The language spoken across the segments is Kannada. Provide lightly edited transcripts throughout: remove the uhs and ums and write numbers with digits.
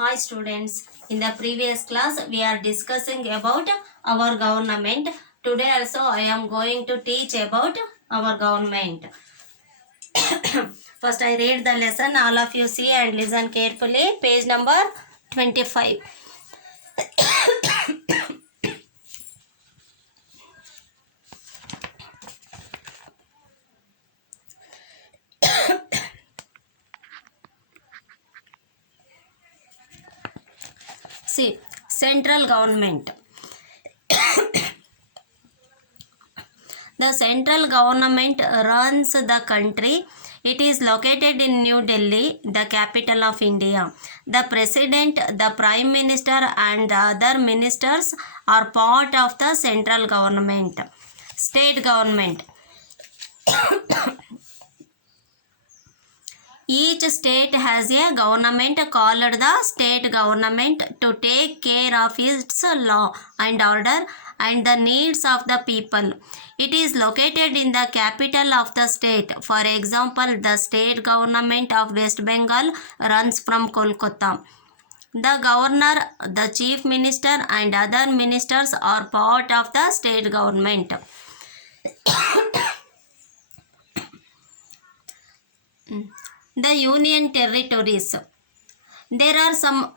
Hi students, in the previous class we are discussing about our government. Today also I am going to teach about our government. First I read the lesson, all of you see and listen carefully. Page number 25. See, central government. The central government runs the country. It is located in New Delhi, the capital of India. The president, the prime minister, and the other ministers are part of the central government. State government. Each state has a government called the state government to take care of its law and order and the needs of the people. It is located in the capital of the state. For example, the state government of West Bengal runs from Kolkata. The governor, the chief minister, and other ministers are part of the state government. The union territories. There are some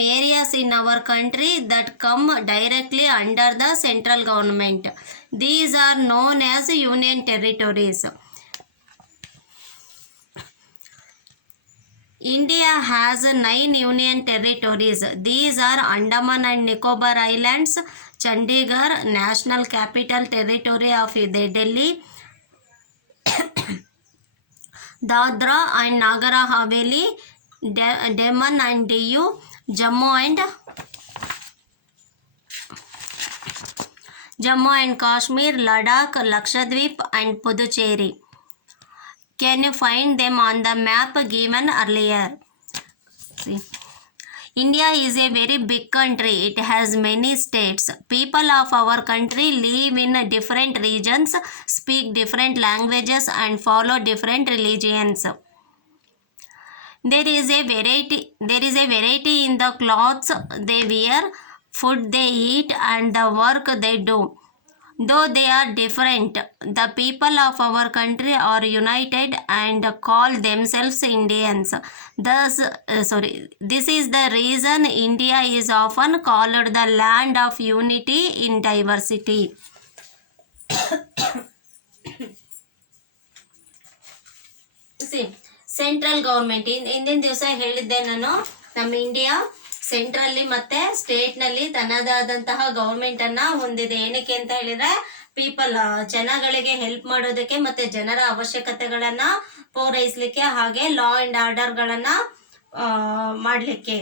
areas in our country that come directly under the central government. These are known as union territories. India has 9 union territories. These are Andaman and Nicobar Islands, Chandigarh, National Capital Territory of Delhi, Dadra and Nagar Haveli, Daman and Diu, Jammu and Kashmir, Ladakh, Lakshadweep and Puducherry. Can you find them on the map given earlier? See. India is a very big country. It has many states. People of our country live in different regions, speak different languages and follow different religions. There is a variety in the clothes they wear, food they eat and the work they do. Though they are different, the people of our country are united and call themselves Indians. This is the reason India is often called the land of unity in diversity. See, central government ಹಿಂದಿನ ದಿವಸ ಹೇಳಿದ್ದೆ ನಾನು, ನಮ್ಮ ಇಂಡಿಯಾ ಸೆಂಟ್ರಲ್ಲಿ ಮತ್ತೆ ಸ್ಟೇಟ್ನಲ್ಲಿ ತನ್ನದಾದಂತಹ ಗೌರ್ಮೆಂಟನ್ನು ಹೊಂದಿದೆ. ಏನಕ್ಕೆ ಅಂತ ಹೇಳಿದ್ರೆ ಪೀಪಲ್ ಜನಗಳಿಗೆ ಹೆಲ್ಪ್ ಮಾಡೋದಕ್ಕೆ ಮತ್ತೆ ಜನರ ಅವಶ್ಯಕತೆಗಳನ್ನು ಪೂರೈಸಲಿಕ್ಕೆ, ಹಾಗೆ ಲಾ ಆ್ಯಂಡ್ ಆರ್ಡರ್ಗಳನ್ನು ಮಾಡಲಿಕ್ಕೆ.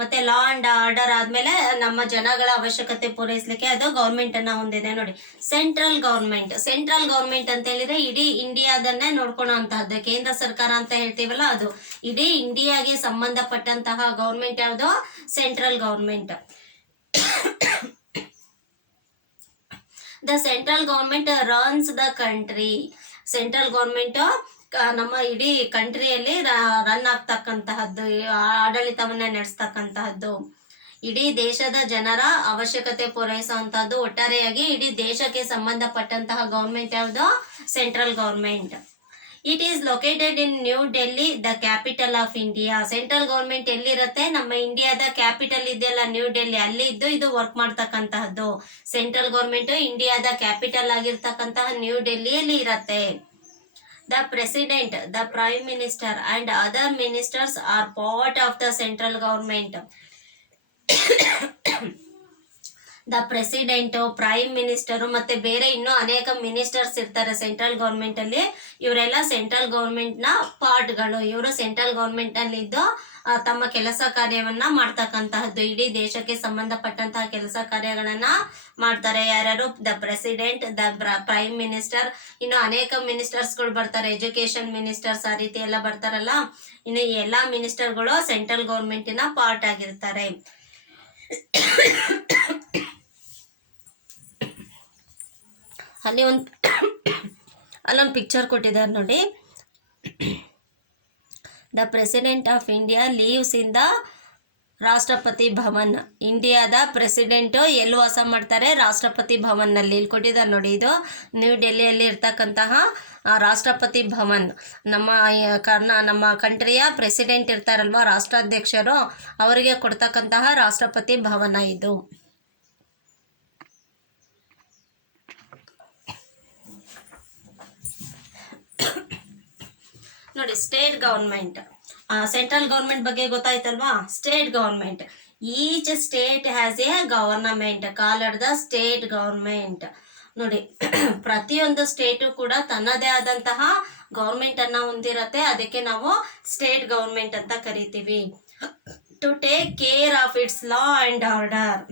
ಮತ್ತೆ ಲಾ ಅಂಡ್ ಆರ್ಡರ್ ಆದ್ಮೇಲೆ ನಮ್ಮ ಜನಗಳ ಅವಶ್ಯಕತೆ ಪೂರೈಸಲಿಕ್ಕೆ ಅದು ಗೌರ್ಮೆಂಟ್ ಅನ್ನ ಹೊಂದಿದೆ. ನೋಡಿ, ಸೆಂಟ್ರಲ್ ಗೌರ್ಮೆಂಟ್ ಅಂತ ಹೇಳಿದ್ರೆ ಇಡೀ ಇಂಡಿಯಾದನ್ನೇ ನೋಡ್ಕೊಳ್ಳುವಂತಹದ್ದು. ಕೇಂದ್ರ ಸರ್ಕಾರ ಅಂತ ಹೇಳ್ತೀವಲ್ಲ, ಅದು ಇಡೀ ಇಂಡಿಯಾಗೆ ಸಂಬಂಧಪಟ್ಟಂತಹ ಗೌರ್ಮೆಂಟ್ ಯಾವುದು? Central government. The central government runs the country. Central government ನಮ್ಮ ಇಡೀ ಕಂಟ್ರಿಯಲ್ಲಿ ರನ್ ಆಗ್ತಕ್ಕಂತಹದ್ದು, ಆಡಳಿತವನ್ನ ನಡೆಸ್ತಕ್ಕಂತಹದ್ದು, ಇಡೀ ದೇಶದ ಜನರ ಅವಶ್ಯಕತೆ ಪೂರೈಸುವಂತಹದ್ದು. ಒಟ್ಟಾರೆಯಾಗಿ ಇಡೀ ದೇಶಕ್ಕೆ ಸಂಬಂಧಪಟ್ಟಂತಹ ಗೌರ್ಮೆಂಟ್ ಯಾವುದು? Central government. It is located in new Delhi, the capital of India. Central government ಎಲ್ಲಿರುತ್ತೆ? ನಮ್ಮ ಇಂಡಿಯಾದ ಕ್ಯಾಪಿಟಲ್ ಇದೆಯಲ್ಲ ನ್ಯೂ ಡೆಲ್ಲಿ, ಅಲ್ಲಿ ಇದ್ದು ಇದು ವರ್ಕ್ ಮಾಡ್ತಕ್ಕಂತಹದ್ದು. ಸೆಂಟ್ರಲ್ ಗೌರ್ಮೆಂಟ್ ಇಂಡಿಯಾದ ಕ್ಯಾಪಿಟಲ್ ಆಗಿರ್ತಕ್ಕಂತಹ ನ್ಯೂ ಡೆಲ್ಲಿಯಲ್ಲಿ ಇರುತ್ತೆ. The president, the prime minister and other ministers are part of the central government. The president, prime minister ಮತ್ತೆ ಬೇರೆ ಇನ್ನೂ ಅನೇಕ ಮಿನಿಸ್ಟರ್ಸ್ ಇರ್ತಾರೆ ಸೆಂಟ್ರಲ್ ಗೌರ್ಮೆಂಟ್ ಅಲ್ಲಿ. ಇವರೆಲ್ಲ ಸೆಂಟ್ರಲ್ ಗೌರ್ಮೆಂಟ್ನ ಪಾರ್ಟ್ಗಳು. ಇವರು ಸೆಂಟ್ರಲ್ ಗೌರ್ಮೆಂಟ್ ನಲ್ಲಿ ಇದ್ದು ತಮ್ಮ ಕೆಲಸ ಕಾರ್ಯವನ್ನ ಮಾಡ್ತಕ್ಕಂತಹದ್ದು, ಇಡೀ ದೇಶಕ್ಕೆ ಸಂಬಂಧಪಟ್ಟಂತಹ ಕೆಲಸ ಕಾರ್ಯಗಳನ್ನ ಮಾಡ್ತಾರೆ. ಯಾರ್ಯಾರು? The president, the prime minister, ಇನ್ನು ಅನೇಕ ಮಿನಿಸ್ಟರ್ಸ್ಗಳು ಬರ್ತಾರೆ, ಎಜುಕೇಶನ್ ಮಿನಿಸ್ಟರ್ಸ್ ಆ ರೀತಿ ಎಲ್ಲ ಬರ್ತಾರಲ್ಲ. ಇನ್ನು ಈ ಎಲ್ಲಾ ಮಿನಿಸ್ಟರ್ಗಳು ಸೆಂಟ್ರಲ್ ಗೌರ್ಮೆಂಟಿನ ಪಾರ್ಟ್ ಆಗಿರ್ತಾರೆ. ಅಲ್ಲಿ ಅಲ್ಲೊಂದು ಪಿಕ್ಚರ್ ಕೊಟ್ಟಿದ್ದಾರೆ ನೋಡಿ. The president of India lives in the ರಾಷ್ಟ್ರಪತಿ ಭವನ್. ಇಂಡಿಯಾದ ಪ್ರೆಸಿಡೆಂಟು ಎಲ್ಲಿ ವಾಸ ಮಾಡ್ತಾರೆ? ರಾಷ್ಟ್ರಪತಿ ಭವನ್ನಲ್ಲಿ. ಇಲ್ಲಿ ಕೊಟ್ಟಿದ್ದಾರೆ ನೋಡಿ, ಇದು ನ್ಯೂ ಡೆಲ್ಲಿಯಲ್ಲಿ ಇರ್ತಕ್ಕಂತಹ ರಾಷ್ಟ್ರಪತಿ ಭವನ್. ನಮ್ಮ ಕಂಟ್ರಿಯ ಪ್ರೆಸಿಡೆಂಟ್ ಇರ್ತಾರಲ್ವ, ರಾಷ್ಟ್ರಾಧ್ಯಕ್ಷರು, ಅವರಿಗೆ ಕೊಡ್ತಕ್ಕಂತಹ ರಾಷ್ಟ್ರಪತಿ ಭವನ ಇದು. ನೋಡಿ, ಸ್ಟೇಟ್ ಗೌರ್ಮೆಂಟ್, ಸೆಂಟ್ರಲ್ ಗೌರ್ಮೆಂಟ್ ಬಗ್ಗೆ ಗೊತ್ತಾಯ್ತಲ್ವಾ. State government, each state has a government called the state government. ನೋಡಿ, ಪ್ರತಿಯೊಂದು ಸ್ಟೇಟು ಕೂಡ ತನ್ನದೇ ಆದಂತಹ ಗೌರ್ಮೆಂಟ್ ಅನ್ನ ಹೊಂದಿರತ್ತೆ, ಅದಕ್ಕೆ ನಾವು ಸ್ಟೇಟ್ ಗೌರ್ಮೆಂಟ್ ಅಂತ ಕರಿತೀವಿ. To take care of its law and order,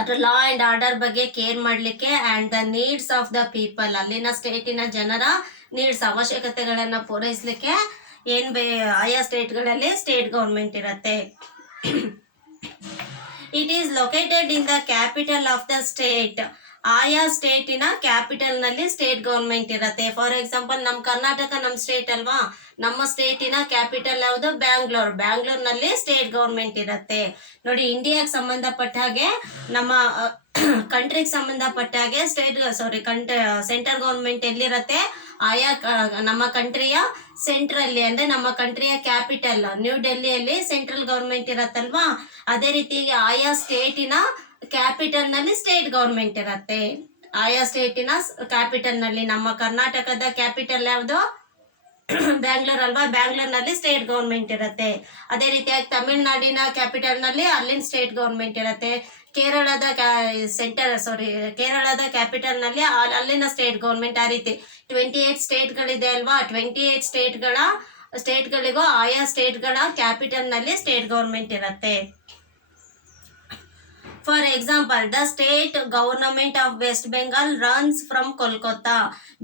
ಅದ್ರ ಲಾ ಆ್ಯಂಡ್ ಆರ್ಡರ್ ಬಗ್ಗೆ ಕೇರ್ ಮಾಡಲಿಕ್ಕೆ, and the needs of the people, ಅಲ್ಲಿನ ಸ್ಟೇಟಿನ ಜನರ ನೀಡ್ಸ್, ಅವಶ್ಯಕತೆಗಳನ್ನು ಪೂರೈಸಲಿಕ್ಕೆ ಆಯಾ ಸ್ಟೇಟ್ಗಳಲ್ಲಿ ಸ್ಟೇಟ್ ಗೌರ್ಮೆಂಟ್ ಇರುತ್ತೆ. It is located in the capital of the state, ಆಯಾ ಸ್ಟೇಟಿನ ಕ್ಯಾಪಿಟಲ್ನಲ್ಲಿ ಸ್ಟೇಟ್ ಗೌರ್ಮೆಂಟ್ ಇರುತ್ತೆ. ಫಾರ್ ಎಕ್ಸಾಂಪಲ್, ನಮ್ಮ ಕರ್ನಾಟಕ ನಮ್ಮ ಸ್ಟೇಟ್ ಅಲ್ವಾ, ನಮ್ಮ ಸ್ಟೇಟಿನ ಕ್ಯಾಪಿಟಲ್ ಯಾವುದು? ಬ್ಯಾಂಗ್ಳೂರ್. ಬ್ಯಾಂಗ್ಳೂರ್ನಲ್ಲಿ ಸ್ಟೇಟ್ ಗೌರ್ಮೆಂಟ್ ಇರುತ್ತೆ. ನೋಡಿ, ಇಂಡಿಯಾಗೆ ಸಂಬಂಧಪಟ್ಟ ಹಾಗೆ, ನಮ್ಮ ಕಂಟ್ರಿಗೆ ಸಂಬಂಧಪಟ್ಟ ಹಾಗೆ ಸೆಂಟ್ರಲ್ ಗೌರ್ಮೆಂಟ್ ಎಲ್ಲಿರುತ್ತೆ? ಆಯಾ ನಮ್ಮ ಕಂಟ್ರಿಯ ಸೆಂಟ್ರಲ್ಲಿ, ಅಂದರೆ ನಮ್ಮ ಕಂಟ್ರಿಯ ಕ್ಯಾಪಿಟಲ್ ನ್ಯೂ ಡೆಲ್ಲಿಯಲ್ಲಿ ಸೆಂಟ್ರಲ್ ಗೌರ್ಮೆಂಟ್ ಇರತ್ತಲ್ವಾ, ಅದೇ ರೀತಿಯಾಗಿ ಆಯಾ ಸ್ಟೇಟಿನ ಕ್ಯಾಪಿಟಲ್ನಲ್ಲಿ ಸ್ಟೇಟ್ ಗೌರ್ಮೆಂಟ್ ಇರುತ್ತೆ. ಆಯಾ ಸ್ಟೇಟಿನ ಕ್ಯಾಪಿಟಲ್ನಲ್ಲಿ, ನಮ್ಮ ಕರ್ನಾಟಕದ ಕ್ಯಾಪಿಟಲ್ ಯಾವುದು? ಬ್ಯಾಂಗ್ಳೂರ್ ಅಲ್ವಾ, ಬ್ಯಾಂಗ್ಳೂರ್ನಲ್ಲಿ ಸ್ಟೇಟ್ ಗೌರ್ಮೆಂಟ್ ಇರುತ್ತೆ. ಅದೇ ರೀತಿಯಾಗಿ ತಮಿಳ್ನಾಡಿನ ಕ್ಯಾಪಿಟಲ್ನಲ್ಲಿ ಅಲ್ಲಿನ ಸ್ಟೇಟ್ ಗೌರ್ಮೆಂಟ್ ಇರುತ್ತೆ. ಕೇರಳದ ಕೇರಳದ ಕ್ಯಾಪಿಟಲ್ನಲ್ಲಿ ಅಲ್ಲಿನ ಸ್ಟೇಟ್ ಗೌರ್ಮೆಂಟ್. ಆ ರೀತಿ 28 ಸ್ಟೇಟ್ಗಳಿದೆ ಅಲ್ವಾ, 28 ಸ್ಟೇಟ್ಗಳಿಗೂ ಆಯಾ ಸ್ಟೇಟ್ಗಳ ಕ್ಯಾಪಿಟಲ್ನಲ್ಲಿ ಸ್ಟೇಟ್ ಗೌರ್ಮೆಂಟ್ ಇರುತ್ತೆ. For example, the state government of West Bengal runs from Kolkata.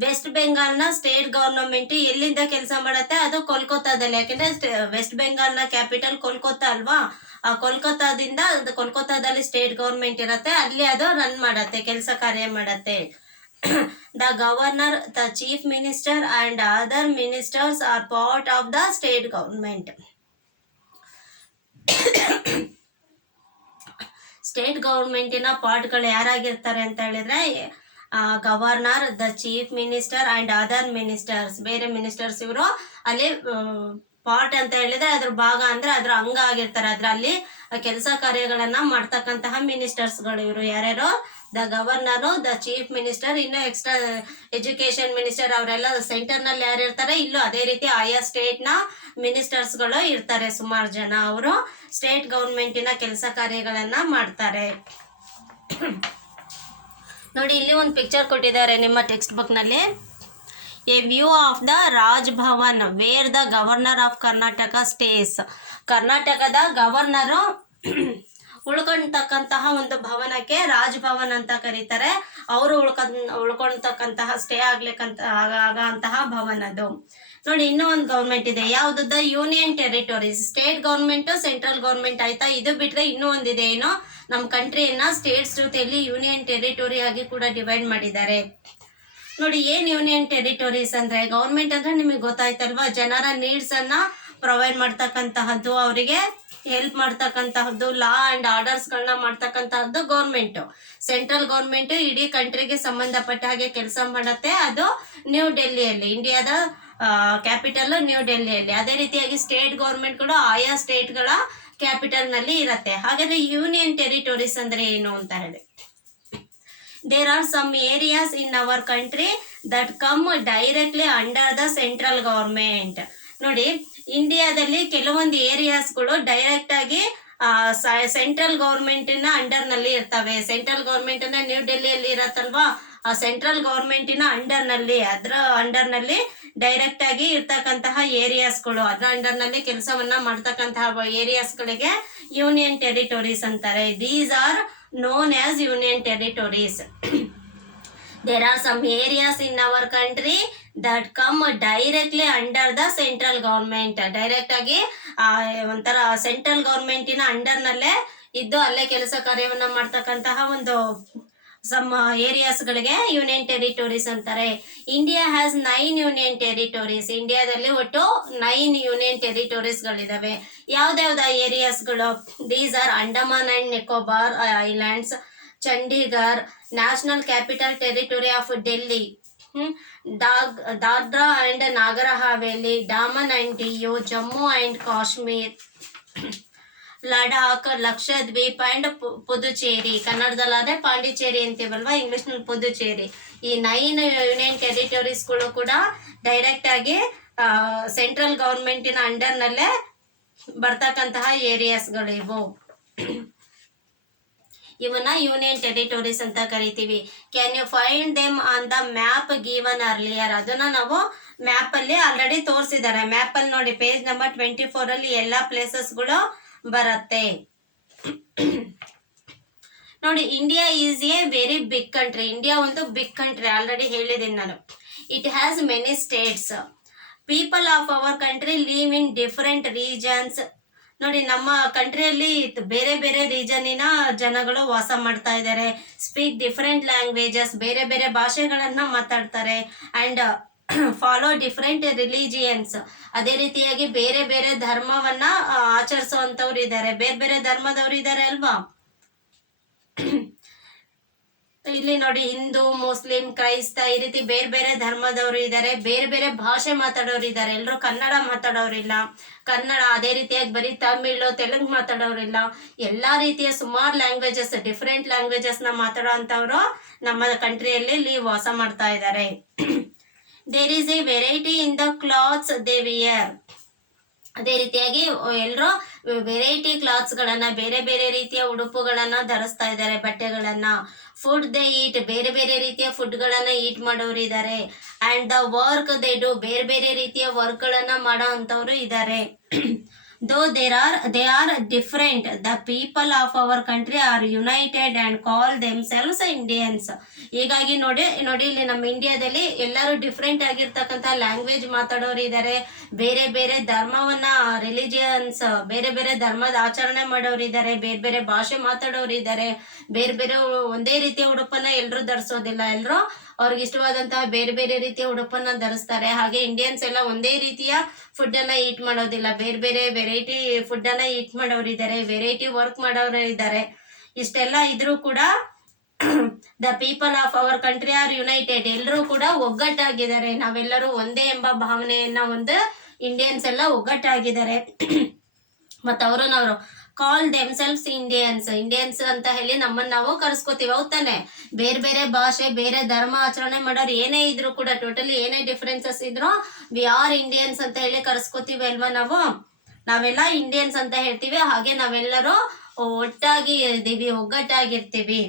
West ಬೆಂಗಾಲ್ನ ಸ್ಟೇಟ್ ಗವರ್ನಮೆಂಟ್ ಎಲ್ಲಿಂದ ಕೆಲಸ ಮಾಡುತ್ತೆ? ಅದು ಕೋಲ್ಕತ್ತಾದಲ್ಲಿ. ಯಾಕೆಂದ್ರೆ ವೆಸ್ಟ್ ಬೆಂಗಾಲ್ನ ಕ್ಯಾಪಿಟಲ್ ಕೋಲ್ಕತ್ತಾ ಅಲ್ವಾ, ಆ ಕೋಲ್ಕತ್ತಾದಲ್ಲಿ ಸ್ಟೇಟ್ ಗವರ್ಮೆಂಟ್ ಇರುತ್ತೆ, ಅಲ್ಲಿ ಅದು ರನ್ ಮಾಡತ್ತೆ, ಕೆಲಸ ಕಾರ್ಯ ಮಾಡತ್ತೆ. The governor, the chief minister and other ministers are part of the state government. State ಗೌರ್ಮೆಂಟಿನ ಪಾರ್ಟ್ಗಳು ಯಾರಾಗಿರ್ತಾರೆ ಅಂತ ಹೇಳಿದ್ರೆ, governor, the chief minister and other ministers, ಬೇರೆ ಮಿನಿಸ್ಟರ್ಸ್ ಇವರು ಅಲ್ಲಿ ಪಾರ್ಟ್ ಅಂತ ಹೇಳಿದ್ರೆ ಅದ್ರ ಭಾಗ ಅಂದ್ರೆ ಅದ್ರ ಅಂಗ ಆಗಿರ್ತಾರೆ, ಅದರಲ್ಲಿ ಕೆಲಸ ಕಾರ್ಯಗಳನ್ನ ಮಾಡ್ತಕ್ಕಂತಹ ಮಿನಿಸ್ಟರ್ಸ್ಗಳು ಇವರು. ಯಾರ್ಯಾರು? The governor, the chief minister, ಇನ್ನು ಎಕ್ಸ್ಟ್ರಾ ಎಜುಕೇಶನ್ ಮಿನಿಸ್ಟರ್, ಅವರೆಲ್ಲ ಸೆಂಟರ್ನಲ್ಲಿ ಯಾರು ಇರ್ತಾರೆ, ಇಲ್ಲೂ ಅದೇ ರೀತಿ ಆಯಾ ಸ್ಟೇಟ್ನ ಮಿನಿಸ್ಟರ್ಸ್ಗಳು ಇರ್ತಾರೆ ಸುಮಾರು ಜನ. ಅವರು ಸ್ಟೇಟ್ ಗೌರ್ಮೆಂಟಿನ ಕೆಲಸ ಕಾರ್ಯಗಳನ್ನ ಮಾಡ್ತಾರೆ. ನೋಡಿ, ಇಲ್ಲಿ ಒಂದು ಪಿಕ್ಚರ್ ಕೊಟ್ಟಿದ್ದಾರೆ ನಿಮ್ಮ ಟೆಕ್ಸ್ಟ್ ಬುಕ್ನಲ್ಲಿ. A view of the Raj Bhavan where the governor of Karnataka stays. ಕರ್ನಾಟಕದ ಗವರ್ನರು ಉಳ್ಕೊಳ್ತಕ್ಕಂತಹ ಒಂದು ಭವನಕ್ಕೆ ರಾಜ್ ಭವನ್ ಅಂತ ಕರೀತಾರೆ. ಅವರು ಉಳ್ಕೊಳ್ತಕ್ಕಂತಹ ಸ್ಟೇ ಆಗಂತಹ ಭವನ ಅದು. ನೋಡಿ, ಇನ್ನೂ ಒಂದು ಗೌರ್ಮೆಂಟ್ ಇದೆ, ಯಾವುದು? The union ಟೆರಿಟೋರೀಸ್. State government, central government ಆಯ್ತಾ, ಇದು ಬಿಟ್ರೆ ಇನ್ನೂ ಒಂದಿದೆ, ಏನು? ನಮ್ಮ ಕಂಟ್ರಿಯನ್ನ ಸ್ಟೇಟ್ಸ್ ಜೊತೆಯಲ್ಲಿ ಯೂನಿಯನ್ ಟೆರಿಟೋರಿ ಆಗಿ ಕೂಡ ಡಿವೈಡ್ ಮಾಡಿದ್ದಾರೆ. ನೋಡಿ, ಏನ್ ಯೂನಿಯನ್ ಟೆರಿಟೋರೀಸ್ ಅಂದ್ರೆ, ಗೌರ್ಮೆಂಟ್ ಅಂದ್ರೆ ನಿಮಗೆ ಗೊತ್ತಾಯ್ತಲ್ವಾ, ಜನರ ನೀಡ್ಸ್ ಅನ್ನ ಪ್ರೊವೈಡ್ ಮಾಡ್ತಕ್ಕಂತಹದ್ದು, ಅವರಿಗೆ ಹೆಲ್ಪ್ ಮಾಡ್ತಕ್ಕಂತಹದ್ದು, ಲಾ ಅಂಡ್ ಆರ್ಡರ್ಸ್ಗಳನ್ನ ಮಾಡ್ತಕ್ಕಂತಹದ್ದು ಗೌರ್ಮೆಂಟ್. ಸೆಂಟ್ರಲ್ ಗೌರ್ಮೆಂಟ್ ಇಡೀ ಕಂಟ್ರಿಗೆ ಸಂಬಂಧಪಟ್ಟ ಹಾಗೆ ಕೆಲಸ ಮಾಡುತ್ತೆ, ಅದು ನ್ಯೂ ಡೆಲ್ಲಿಯಲ್ಲಿ, ಇಂಡಿಯಾದ ಕ್ಯಾಪಿಟಲ್ ನ್ಯೂ ಡೆಲ್ಲಿಯಲ್ಲಿ. ಅದೇ ರೀತಿಯಾಗಿ ಸ್ಟೇಟ್ ಗೌರ್ಮೆಂಟ್ಗಳು ಆಯಾ ಸ್ಟೇಟ್ಗಳ ಕ್ಯಾಪಿಟಲ್ ನಲ್ಲಿ ಇರುತ್ತೆ. ಹಾಗಾದ್ರೆ ಯೂನಿಯನ್ ಟೆರಿಟೋರೀಸ್ ಅಂದ್ರೆ ಏನು ಅಂತ ಹೇಳಿ, there are some areas in our country that come directly under the central government. ನೋಡಿ, ಇಂಡಿಯಾದಲ್ಲಿ ಕೆಲವೊಂದು ಏರಿಯಾಸ್ಗಳು ಡೈರೆಕ್ಟ್ ಆಗಿ ಸೆಂಟ್ರಲ್ ಗೌರ್ಮೆಂಟಿನ ಅಂಡರ್ ನಲ್ಲಿ ಇರ್ತವೆ. ಸೆಂಟ್ರಲ್ ಗೌರ್ಮೆಂಟ್ ನ್ಯೂ ಡೆಲ್ಲಿಯಲ್ಲಿ ಇರತ್ತಲ್ವಾ, ಆ ಸೆಂಟ್ರಲ್ ಗೌರ್ಮೆಂಟಿನ ಅದರ ಅಂಡರ್ ನಲ್ಲಿ ಡೈರೆಕ್ಟ್ ಆಗಿ ಇರ್ತಕ್ಕಂತಹ ಏರಿಯಾಸ್ಗಳು, ಅದರ ಅಂಡರ್ ನಲ್ಲಿ ಕೆಲಸವನ್ನ ಮಾಡ್ತಕ್ಕಂತಹ ಏರಿಯಾಸ್ಗಳಿಗೆ ಯೂನಿಯನ್ ಟೆರಿಟೋರೀಸ್ ಅಂತಾರೆ. These are known as union territories. There are some areas in our country that come directly under the central government. Direct ಆಗಿ ಒಂಥರ ಸೆಂಟ್ರಲ್ ಗೌರ್ಮೆಂಟಿನ ಅಂಡರ್ ನಲ್ಲೇ ಇದ್ದು ಅಲ್ಲೇ ಕೆಲಸ ಕಾರ್ಯವನ್ನ ಮಾಡ್ತಕ್ಕಂತಹ ಒಂದು ಸಮ್ ಏರಿಯಾಸ್ಗಳಿಗೆ ಯೂನಿಯನ್ ಟೆರಿಟೋರೀಸ್ ಅಂತಾರೆ. India has 9 union territories. ಇಂಡಿಯಾದಲ್ಲಿ ಒಟ್ಟು 9 ಯೂನಿಯನ್ ಟೆರಿಟೋರೀಸ್ಗಳಿದಾವೆ. ಯಾವ್ದಾವ್ದು ಏರಿಯಾಸ್ಗಳು? These are Andaman and Nicobar islands, Chandigarh, national capital territory of Delhi, Dadra and Nagar Haveli, Daman and Diu, Jammu and Kashmir, Ladakh, Lakshadweep and Puducherry. ಕನ್ನಡದಲ್ಲಾದ್ರೆ ಪಾಂಡಿಚೇರಿ ಅಂತೀವಲ್ವಾ, ಇಂಗ್ಲಿಷ್ನಲ್ಲಿ ಪುದುಚೇರಿ. ಈ 9 ಯೂನಿಯನ್ ಟೆರಿಟೋರೀಸ್ಗಳು ಕೂಡ ಡೈರೆಕ್ಟ್ ಆಗಿ ಸೆಂಟ್ರಲ್ ಗೌರ್ಮೆಂಟಿನ ಅಂಡರ್ನಲ್ಲೇ ಬರ್ತಕ್ಕಂತಹ ಏರಿಯಾಸ್ಗಳು ಇವು. ಇವನ್ನ ಯೂನಿಯನ್ ಟೆರಿಟೋರೀಸ್ ಅಂತ ಕರಿತೀವಿ. Can you find them on the map given earlier? ಅದನ್ನ ನಾವು ಮ್ಯಾಪ್ ಅಲ್ಲಿ ಆಲ್ರೆಡಿ ತೋರಿಸಿದ್ದಾರೆ. ಮ್ಯಾಪ್ ಅಲ್ಲಿ ನೋಡಿ, ಪೇಜ್ ನಂಬರ್ 24 ಅಲ್ಲಿ ಎಲ್ಲಾ ಪ್ಲೇಸಸ್ಗಳು ಬರುತ್ತೆ. ನೋಡಿ, India is a very big country. India ಒಂದು ಬಿಗ್ ಕಂಟ್ರಿ, ಆಲ್ರೆಡಿ ಹೇಳಿದ್ದೀನಿ ನಾನು. It has many states. People of our country live in different regions. ನೋಡಿ, ನಮ್ಮ ಕಂಟ್ರಿಯಲ್ಲಿ ಬೇರೆ ಬೇರೆ ರೀಜನಿನ ಜನಗಳು ವಾಸ ಮಾಡ್ತಾ ಇದ್ದಾರೆ. ಸ್ಪೀಕ್ ಡಿಫರೆಂಟ್ ಲ್ಯಾಂಗ್ವೇಜಸ್, ಬೇರೆ ಬೇರೆ ಭಾಷೆಗಳನ್ನ ಮಾತಾಡ್ತಾರೆ. ಅಂಡ್ ಫಾಲೋ ಡಿಫರೆಂಟ್ ರಿಲಿಜಿಯನ್ಸ್, ಅದೇ ರೀತಿಯಾಗಿ ಬೇರೆ ಬೇರೆ ಧರ್ಮವನ್ನ ಆಚರಿಸುವಂತವ್ರು ಇದ್ದಾರೆ. ಬೇರೆ ಬೇರೆ ಧರ್ಮದವ್ರು ಇದ್ದಾರೆ ಅಲ್ವಾ. ಇಲ್ಲಿ ನೋಡಿ, ಹಿಂದೂ, ಮುಸ್ಲಿಂ, ಕ್ರೈಸ್ತ, ಈ ರೀತಿ ಬೇರೆ ಬೇರೆ ಧರ್ಮದವರು ಇದ್ದಾರೆ. ಬೇರೆ ಬೇರೆ ಭಾಷೆ ಮಾತಾಡೋರು ಇದ್ದಾರೆ. ಎಲ್ಲರೂ ಕನ್ನಡ ಮಾತಾಡೋರಿಲ್ಲ. ಕನ್ನಡ ಅದೇ ರೀತಿಯಾಗಿ ಬರೀ ತಮಿಳು, ತೆಲುಗು ಮಾತಾಡೋರಿಲ್ಲ. ಎಲ್ಲಾ ರೀತಿಯ ಸುಮಾರು ಲ್ಯಾಂಗ್ವೇಜಸ್, ಡಿಫರೆಂಟ್ ಲ್ಯಾಂಗ್ವೇಜಸ್ ನ ಮಾತಾಡೋ ಅಂತವ್ರು ನಮ್ಮ ಕಂಟ್ರಿಯಲ್ಲಿ ಇಲ್ಲಿ ವಾಸ ಮಾಡ್ತಾ ಇದ್ದಾರೆ. There is a variety in the clothes they wear. ಅದೇ ರೀತಿಯಾಗಿ ಎಲ್ಲರೂ ವೆರೈಟಿ ಕ್ಲಾತ್ಸ್ ಗಳನ್ನ, ಬೇರೆ ಬೇರೆ ರೀತಿಯ ಉಡುಪುಗಳನ್ನ ಧರಿಸ್ತಾ ಇದ್ದಾರೆ, ಬಟ್ಟೆಗಳನ್ನ. ಫುಡ್ ದೇ ಈಟ್, ಬೇರೆ ಬೇರೆ ರೀತಿಯ ಫುಡ್ ಗಳನ್ನ ಈಟ್ ಮಾಡೋರು ಇದ್ದಾರೆ. And the work they do, ಬೇರೆ ಬೇರೆ ರೀತಿಯ ವರ್ಕ್ ಗಳನ್ನ ಮಾಡೋ ಅಂತವ್ರು ಇದ್ದಾರೆ. ದೋ they are different, the people of our country are united and call themselves Indians. ಹೀಗಾಗಿ ನೋಡಿ ಇಲ್ಲಿ ನಮ್ಮ ಇಂಡಿಯಾದಲ್ಲಿ ಎಲ್ಲರೂ ಡಿಫ್ರೆಂಟ್ ಆಗಿರ್ತಕ್ಕಂಥ ಲ್ಯಾಂಗ್ವೇಜ್ ಮಾತಾಡೋರು ಇದ್ದಾರೆ. ಬೇರೆ ಬೇರೆ ಧರ್ಮವನ್ನ, ರಿಲಿಜಿಯನ್ಸ್, ಬೇರೆ ಬೇರೆ ಧರ್ಮದ ಆಚರಣೆ ಮಾಡೋರು ಇದ್ದಾರೆ. ಬೇರೆ ಬೇರೆ ಭಾಷೆ ಮಾತಾಡೋರು ಇದ್ದಾರೆ. ಬೇರೆ ಬೇರೆ ಒಂದೇ ರೀತಿಯ ಉಡುಪನ್ನ ಎಲ್ಲರೂ ಧರಿಸೋದಿಲ್ಲ. ಎಲ್ಲರೂ ಅವ್ರಿಗೆ ಇಷ್ಟವಾದಂತಹ ಬೇರೆ ಬೇರೆ ರೀತಿಯ ಉಡುಪನ್ನ ಧರಿಸ್ತಾರೆ. ಹಾಗೆ ಇಂಡಿಯನ್ಸ್ ಎಲ್ಲ ಒಂದೇ ರೀತಿಯ ಫುಡ್ ಅನ್ನ ಈಟ್ ಮಾಡೋದಿಲ್ಲ. ಬೇರೆ ಬೇರೆ ವೆರೈಟಿ ಫುಡ್ ಅನ್ನ ಈಟ್ ಮಾಡೋರು ಇದ್ದಾರೆ. ವೆರೈಟಿ ವರ್ಕ್ ಮಾಡೋರು ಇದ್ದಾರೆ. ಇಷ್ಟೆಲ್ಲ ಇದ್ರೂ ಕೂಡ the people of our country are united, ಎಲ್ಲರೂ ಕೂಡ ಒಗ್ಗಟ್ಟಾಗಿದ್ದಾರೆ. ನಾವೆಲ್ಲರೂ ಒಂದೇ ಎಂಬ ಭಾವನೆಯನ್ನ ಒಂದು ಇಂಡಿಯನ್ಸ್ ಎಲ್ಲ ಒಗ್ಗಟ್ಟಾಗಿದ್ದಾರೆ. ಮತ್ತು ಅವರು ಕಾಲ್ ದೆಮ್ಸೆಲ್ಸ್ ಇಂಡಿಯನ್ಸ್ ಅಂತ ಹೇಳಿ ನಮ್ಮನ್ನ ನಾವು ಕರೆಸ್ಕೋತೀವಿ. ಹೌದಾನೆ? ಬೇರೆ ಬೇರೆ ಭಾಷೆ, ಬೇರೆ ಧರ್ಮ ಆಚರಣೆ ಮಾಡೋರು ಏನೇ ಇದ್ರು ಕೂಡ, ಟೋಟಲಿ ಏನೇ ಡಿಫ್ರೆನ್ಸಸ್ ಇದ್ರು, ವಿ ಆರ್ ಇಂಡಿಯನ್ಸ್ ಅಂತ ಹೇಳಿ ಕರೆಸ್ಕೋತೀವಿ ಅಲ್ವಾ. ನಾವೆಲ್ಲ ಇಂಡಿಯನ್ಸ್ ಅಂತ ಹೇಳ್ತೀವಿ. ಹಾಗೆ ನಾವೆಲ್ಲರೂ ಒಟ್ಟಾಗಿ ಇರ್ತೀವಿ, ಒಗ್ಗಟ್ಟಾಗಿರ್ತೀವಿ.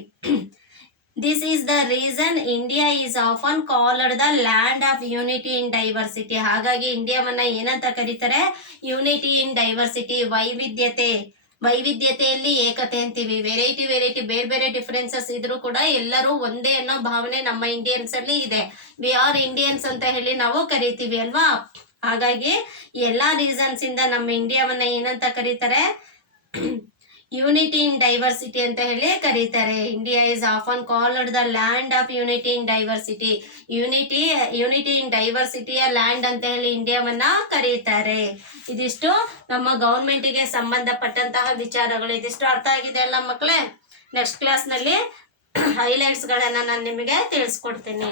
This is the reason India is often called the land of unity in diversity. ಹಾಗಾಗಿ ಇಂಡಿಯಾವನ್ನ ಏನಂತ ಕರೀತಾರೆ? ಯೂನಿಟಿ ಇನ್ ಡೈವರ್ಸಿಟಿ, ವೈವಿಧ್ಯತೆಯಲ್ಲಿ ಏಕತೆ ಅಂತೀವಿ. ವೆರೈಟಿ ಬೇರೆ ಬೇರೆ ಡಿಫರೆನ್ಸಸ್ ಇದ್ರೂ ಕೂಡ ಎಲ್ಲರೂ ಒಂದೇ ಅನ್ನೋ ಭಾವನೆ ನಮ್ಮ ಇಂಡಿಯನ್ಸ್ ಅಲ್ಲಿ ಇದೆ. ವಿ ಆರ್ ಇಂಡಿಯನ್ಸ್ ಅಂತ ಹೇಳಿ ನಾವು ಕರಿತೀವಿ ಅಲ್ವಾ. ಹಾಗಾಗಿ ಎಲ್ಲಾ ರೀಸನ್ಸ್ ಇಂದ ನಮ್ಮ ಇಂಡಿಯಾವನ್ನ ಏನಂತ ಕರೀತಾರೆ? ಯೂನಿಟಿ ಇನ್ ಡೈವರ್ಸಿಟಿ ಅಂತ ಹೇಳಿ ಕರೀತಾರೆ. India is often called the land of unity in diversity. Unity in ಡೈವರ್ಸಿಟಿಯ ಲ್ಯಾಂಡ್ ಅಂತ ಹೇಳಿ ಇಂಡಿಯಾವನ್ನ ಕರೀತಾರೆ. ಇದಿಷ್ಟು ನಮ್ಮ ಗೌರ್ಮೆಂಟಿಗೆ ಸಂಬಂಧಪಟ್ಟಂತಹ ವಿಚಾರಗಳು. ಇದಿಷ್ಟು ಅರ್ಥ ಆಗಿದೆ ಅಲ್ಲ ಮಕ್ಕಳೇ? ನೆಕ್ಸ್ಟ್ ಕ್ಲಾಸ್ನಲ್ಲಿ ಹೈಲೈಟ್ಸ್ಗಳನ್ನ ನಾನು ನಿಮಗೆ ತಿಳಿಸ್ಕೊಡ್ತೀನಿ.